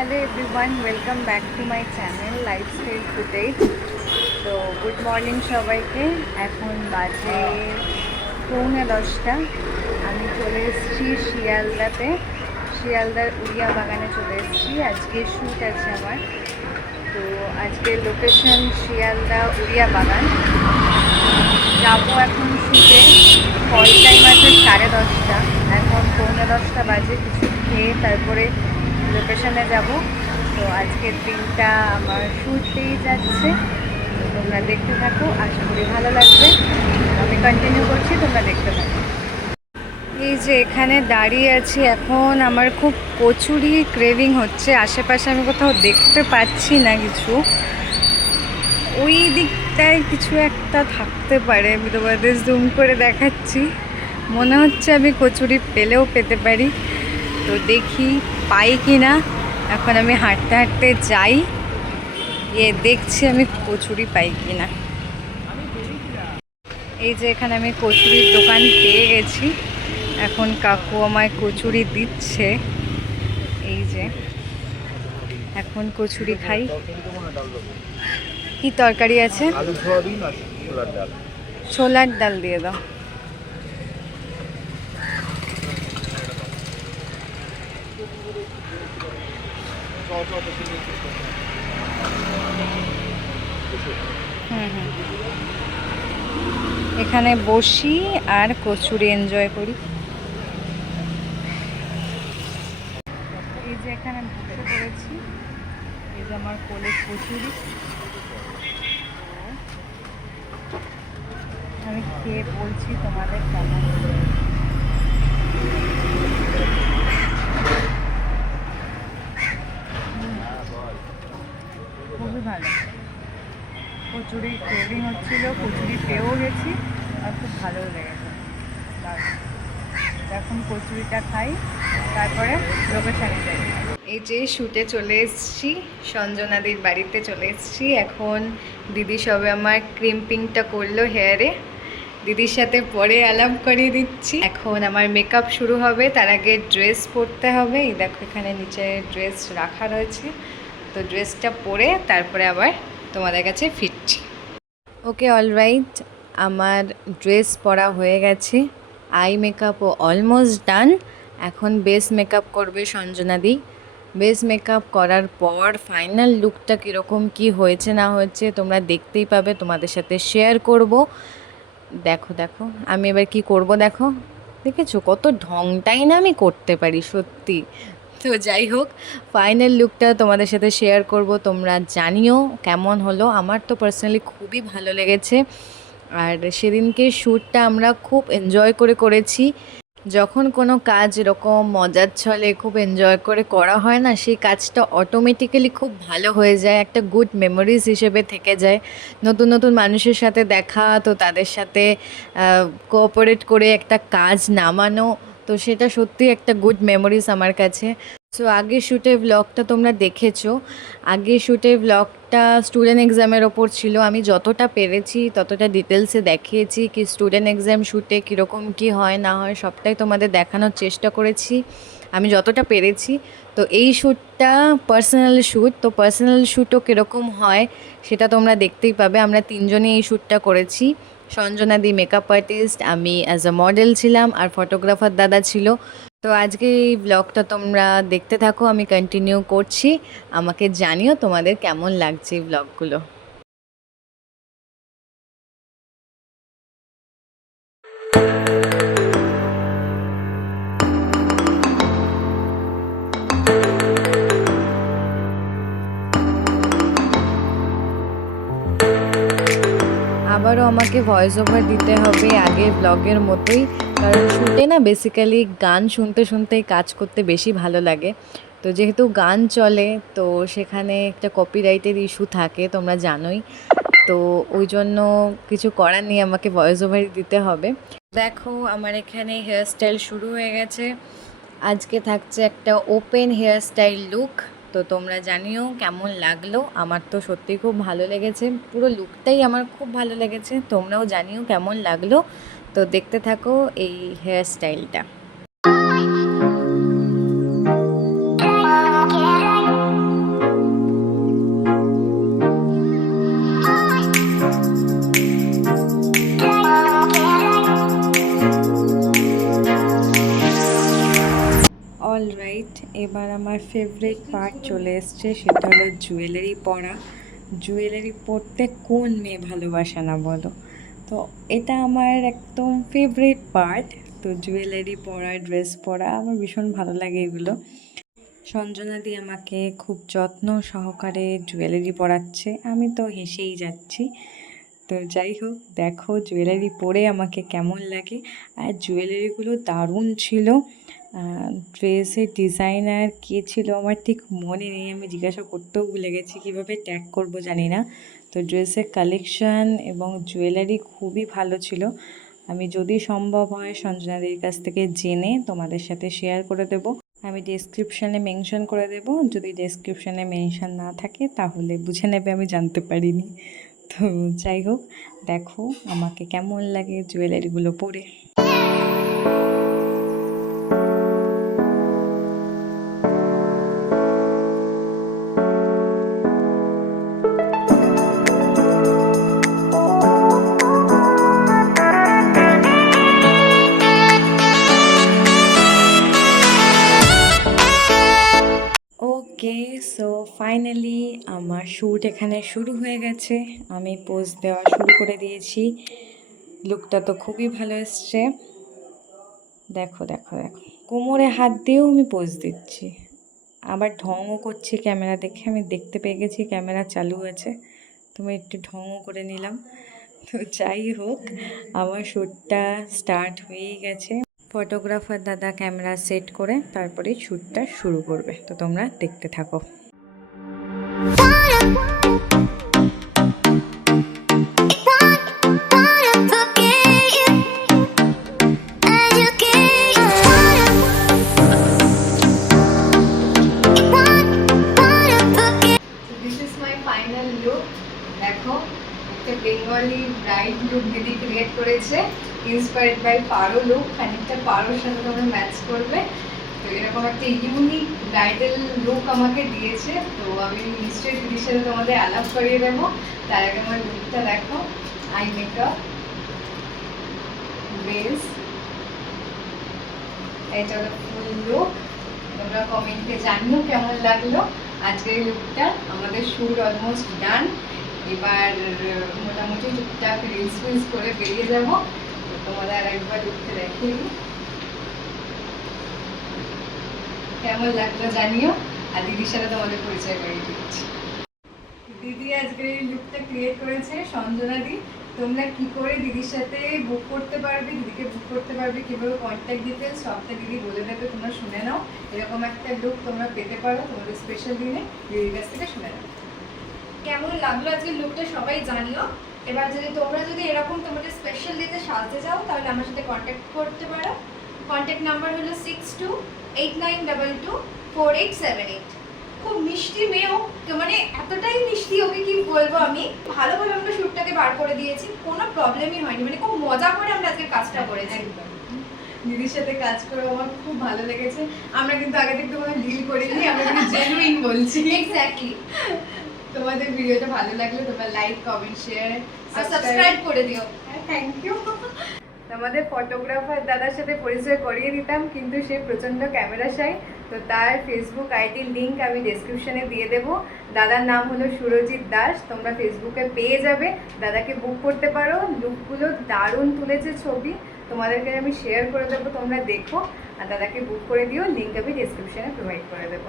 Hello everyone, welcome back to my channel Lifestyle Footage. তো good morning সবাইকে। এখন বাজে 9:45। আমি চলে এসেছি শিয়ালদার উড়িয়া বাগানে চলে এসেছি। আজকে শ্যুট আছে আমার। তো আজকের লোকেশন শিয়ালদা উড়িয়া বাগান। যাবো এখন শ্যুটে। কল টাইম আছে 10:30। এখন 9:45 বাজে। কিছু খেয়ে তারপরে লোকেশনে যাব। তো আজকের দিনটা আমার শ্যুটতেই যাচ্ছে। তো তোমরা দেখতে থাকো, আশা করি ভালো লাগবে। আমি কন্টিনিউ করছি, তোমরা দেখতে থাকো। এই যে এখানে দাঁড়িয়ে আছি, এখন আমার খুব কচুরি ক্রেভিং হচ্ছে। আশেপাশে আমি কোথাও দেখতে পাচ্ছি না কিছু। ওই দিকটায় কিছু একটা থাকতে পারে, আমি তোমাদের জুম করে দেখাচ্ছি। মনে হচ্ছে আমি কচুরি পেলেও পেতে পারি। তো দেখি পাই কি না। এখন আমি হাঁটতে হাঁটতে যাই, দেখছি আমি কচুরি পাই কি না। এই যে এখানে আমি কচুরির দোকান পেয়ে গেছি। এখন কাকু আমায় কচুরি দিচ্ছে। এই যে এখন কচুরি খাই। কি তরকারি আছে? ছোলার ডাল দিয়ে দাও। এখানে বসি আর কচুরি এনজয় করি। এই যে এখানে বসে পড়েছি। এই যে আমার কোলে কচুরি। আমি খেয়ে বলছি তোমাদের কেমন। খুবই ভালো। কচুরি ক্রেভিং হচ্ছিল, কচুরি পেয়েও গেছি আর খুব ভালো লেগেছে। এখন কচুরিটা খাই, তারপরে লোকেশানে যাই। এই যে শ্যুটে চলে এসেছি, সঞ্জনাদির বাড়িতে চলে এসেছি। এখন দিদি সবে আমার ক্রিম্পিংটা করলো হেয়ারে। দিদির সাথে পরে আলাপ করিয়ে দিচ্ছি। এখন আমার মেকআপ শুরু হবে, তার আগে ড্রেস পরতে হবে। এই দেখো এখানে নিচে ড্রেস রাখা রয়েছে। তো ড্রেসটা পরে তারপরে আবার তোমাদের কাছে ফিরছি। ওকে, অলরাইট, আমার ড্রেস পরা হয়ে গেছে। আই মেকআপও অলমোস্ট ডান। এখন বেস মেকআপ করবে সঞ্জনাদি। বেস মেকআপ করার পর ফাইনাল লুকটা কীরকম কি হয়েছে না হয়েছে তোমরা দেখতেই পাবে, তোমাদের সাথে শেয়ার করব। দেখো দেখো আমি এবার কি করব, দেখো দেখেছো কত ঢংটাই না আমি করতে পারি সত্যি। তো যাই হোক, ফাইনাল লুকটা তোমাদের সাথে শেয়ার করব। তোমরা জানিও কেমন হলো। আমার তো পার্সোনালি খুবই ভালো লেগেছে। আর সেদিনকে শ্যুটটা আমরা খুব এনজয় করে করেছি। যখন কোনো কাজ এরকম মজার ছলে খুব এনজয় করে করা হয় না, সেই কাজটা অটোমেটিক্যালি খুব ভালো হয়ে যায়, একটা গুড মেমোরিজ হিসেবে থেকে যায়। নতুন নতুন মানুষের সাথে দেখা, তো তাদের সাথে কোঅপারেট করে একটা কাজ নামানো, তো সেটা সত্যি একটা গুড মেমোরিজ আমার কাছে। সো আগের শ্যুটের ব্লগটা তোমরা দেখেছো। আগের শ্যুটের ব্লগটা স্টুডেন্ট এক্সামের ওপর ছিল। আমি যতটা পেরেছি ততটা ডিটেলসে দেখিয়েছি কি স্টুডেন্ট এক্সাম শ্যুটে কীরকম কী হয় না হয়, সবটাই তোমাদের দেখানোর চেষ্টা করেছি আমি যতটা পেরেছি। তো এই শ্যুটটা পার্সোনাল শ্যুট, তো পার্সোনাল শ্যুটও কীরকম হয় সেটা তোমরা দেখতেই পাবে। আমরা তিনজনই এই শ্যুটটা করেছি। সঞ্জনাদি মেকআপ আর্টিস্ট, আমি অ্যাজ আ মডেল ছিলাম, আর ফটোগ্রাফার দাদা ছিল। তো আজকে এই ব্লগটা তোমরা দেখতে থাকো, আমি কন্টিনিউ করছি। আমাকে জানিও তোমাদের কেমন লাগছে এই ব্লগগুলো। আবারও আমাকে ভয়েস ওভার দিতে হবে আগের ব্লগের মতোই, কারণ শ্যুটে না বেসিক্যালি গান শুনতে শুনতেই কাজ করতে বেশি ভালো লাগে। তো যেহেতু গান চলে, তো সেখানে একটা কপিরাইটের ইস্যু থাকে, তোমরা জানোই। তো ওই জন্য কিছু করার নেই, আমাকে ভয়েস ওভারই দিতে হবে। দেখো আমার এখানে হেয়ার স্টাইল শুরু হয়ে গেছে। আজকে থাকছে একটা ওপেন হেয়ার স্টাইল লুক। তো তোমরা জানিও কেমন লাগলো। আমার তো সত্যি খুব ভালো লেগেছে, পুরো লুকটাই আমার খুব ভালো লেগেছে। তোমরাও জানিও কেমন লাগলো। তো দেখতে থাকো এই হেয়ার স্টাইলটা। অলরাইট, এবার আমার ফেভারিট পার্ট চলে এসছে, সেটা হলো জুয়েলারি পরা। জুয়েলারি পরতে কোন মেয়ে ভালোবাসে না বলো? তো এটা আমার একদম ফেভারিট পার্ট। তো জুয়েলারি পরা, ড্রেস পরা আমার ভীষণ ভালো লাগে এগুলো। সঞ্জনাদি আমাকে খুব যত্ন সহকারে জুয়েলারি পরাচ্ছে, আমি তো হেসেই যাচ্ছি। তো যাই হোক, দেখো জুয়েলারি পরে আমাকে কেমন লাগে। আর জুয়েলারিগুলো দারুণ ছিল। ড্রেসের ডিজাইনার কে ছিল আমার ঠিক মনে নেই, আমি জিজ্ঞাসা করতেও ভুলে গেছি, কীভাবে ট্যাগ করব জানি না। তো ড্রেসের কালেকশান এবং জুয়েলারি খুবই ভালো ছিল। আমি যদি সম্ভব হয় সঞ্জনাদির কাছ থেকে জেনে তোমাদের সাথে শেয়ার করে দেব। আমি ডেসক্রিপশানে মেনশন করে দেব, যদি ডেসক্রিপশানে মেনশন না থাকে তাহলে বুঝে নেবে আমি জানতে পারিনি। তো যাই হোক, দেখো আমাকে কেমন লাগে জুয়েলারিগুলো পরে। ওকে, সো ফাইনালি আমার শ্যুট এখানে শুরু হয়ে গেছে। আমি পোজ দেওয়া শুরু করে দিয়েছি। লুকটা তো খুবই ভালো এসছে। দেখো দেখো দেখো, কোমরে হাত দিয়েও আমি পোজ দিচ্ছি, আবার ঢংও করছি ক্যামেরা দেখে। আমি দেখতে পেয়ে গেছি ক্যামেরা চালু আছে, তুমি একটু ঢংও করে নিলাম। তো যাই হোক, আমার শ্যুটটা স্টার্ট হয়েই গেছে। ফটোগ্রাফার দাদা ক্যামেরা সেট করে তারপরে শ্যুটটা শুরু করবে, তো তোমরা দেখতে থাকো। দেখো, একটা বেঙ্গলি ব্রাইড লুক দিদি ক্রিয়েট করেছে, ইন্সপায়ার্ড বাই পারো লুক। খানিকটা পারোর সাথে তোমরা ম্যাচ করবে। তো এরকম একটা ইউনিক ব্রাইডাল লুক আমাকে দিয়েছে। তো আমি নিশ্চয়ই দিদির সাথে তোমাদের আলাপ করিয়ে দেবো। তার আগে আমার লুকটা দেখো, আই মেকআপ, বেস, এটা হলো ফুল লুক। তোমরা কমেন্টে জানিও কেমন লাগলো আজকের এই লুকটা। আমাদের শ্যুট অলমোস্ট ডান, এবার মোটামুটি টুকটাক রিলস ফিলস করে বেরিয়ে যাবো। তো তোমাদের আর একবার লুকটা দেখিয়ে দিই, কেমন লাগলো জানিও। আর দিদির সাথে তোমাদের পরিচয় করিয়ে দিচ্ছি। দিদি আজকের এই লুকটা ক্রিয়েট করেছে সঞ্জনাদি। তোমরা কি করে দিদির সাথে বুক করতে পারবে, দিদিকে বুক করতে পারবে, কীভাবে কন্ট্যাক্ট ডিটেলস সবটা দিদি বলে দেবে, তোমরা শুনে নাও। এরকম একটা লুক তোমরা পেতে পারো তোমাদের স্পেশাল দিনে, দিদির কাছ থেকে শুনে নাও। কেমন লাগলো আজকে লুকটা সবাই জানিও। এবার তোমরা যদি এরকম তোমাদের স্পেশাল দিতে সাজতে চাও তাহলে আমার সাথে কন্ট্যাক্ট করতে পারো। কন্ট্যাক্ট নাম্বার হলো 6289224878। খুব মিষ্টি মেয়েও, মানে এতটাই মিষ্টি, ওকে কি বলবো আমি। ভালোভাবে আমরা শ্যুটটাকে বার করে দিয়েছি, কোনো প্রবলেমই হয়নি, মানে খুব মজা করে আমরা আজকে কাজটা করেছি। দিদির সাথে কাজ করে আমার খুব ভালো লেগেছে। আমরা কিন্তু আগে থেকে কোনো ডিল করিনি, আমরা কিন্তু জেনুইন বলছি। এক্স্যাক্টলি। তোমাদের ভিডিওটা ভালো লাগলে তোমরা লাইক, কমেন্ট, শেয়ার আর সাবস্ক্রাইব করে দিও। Thank you. আমাদের ফটোগ্রাফার দাদার সাথে পরিচয় করিয়ে দিতাম, কিন্তু সে প্রচণ্ড ক্যামেরা শাই। তো তার ফেসবুক আইডির লিঙ্ক আমি ডেসক্রিপশনে দিয়ে দেবো। দাদার নাম হলো সুরজিৎ দাস, তোমরা ফেসবুকে পেয়ে যাবে। দাদাকে বুক করতে পারো, লুকগুলো দারুণ তুলেছে ছবি, তোমাদেরকে আমি শেয়ার করে দেবো, তোমরা দেখো। আর দাদাকে বুক করে দিও, লিঙ্ক আমি ডেসক্রিপশনে প্রোভাইড করে দেবো।